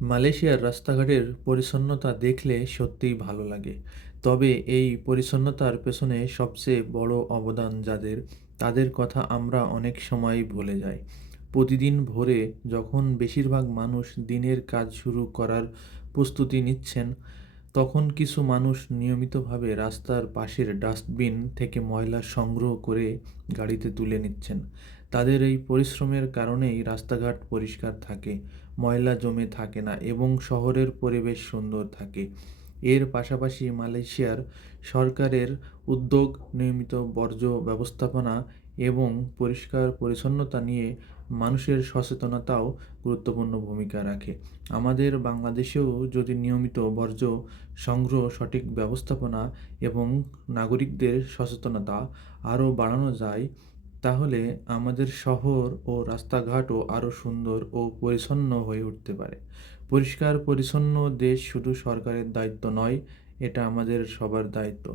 মালয়েশিয়ার রাস্তাঘাটের পরিচ্ছন্নতা দেখলে সত্যিই ভালো লাগে। তবে এই পরিচ্ছন্নতার পেছনে সবচেয়ে বড় অবদান যাদের, তাদের কথা আমরা অনেক সময়ই ভুলে যাই। প্রতিদিন ভোরে যখন বেশিরভাগ মানুষ দিনের কাজ শুরু করার প্রস্তুতি নিচ্ছেন, তখন কিছু মানুষ নিয়মিতভাবে রাস্তার পাশের ডাস্টবিন থেকে ময়লা সংগ্রহ করে গাড়িতে তুলে নিচ্ছেন। তাদের এই পরিশ্রমের কারণেই রাস্তাঘাট পরিষ্কার থাকে, ময়লা জমে থাকে না এবং শহরের পরিবেশ সুন্দর থাকে। এর পাশাপাশি মালয়েশিয়ার সরকারের উদ্যোগ, নিয়মিত বর্জ্য ব্যবস্থাপনা এবং পরিষ্কার পরিচ্ছন্নতা নিয়ে মানুষের সচেতনতাও গুরুত্বপূর্ণ ভূমিকা রাখে। আমাদের বাংলাদেশেও যদি নিয়মিত বর্জ্য সংগ্রহ, সঠিক ব্যবস্থাপনা এবং নাগরিকদের সচেতনতা আরও বাড়ানো যায়, তাহলে আমাদের শহর ও রাস্তাঘাটও আরও সুন্দর ও পরিচ্ছন্ন হয়ে উঠতে পারে। পরিষ্কার পরিচ্ছন্ন দেশ শুধু সরকারের দায়িত্ব নয়, এটা আমাদের সবার দায়িত্ব।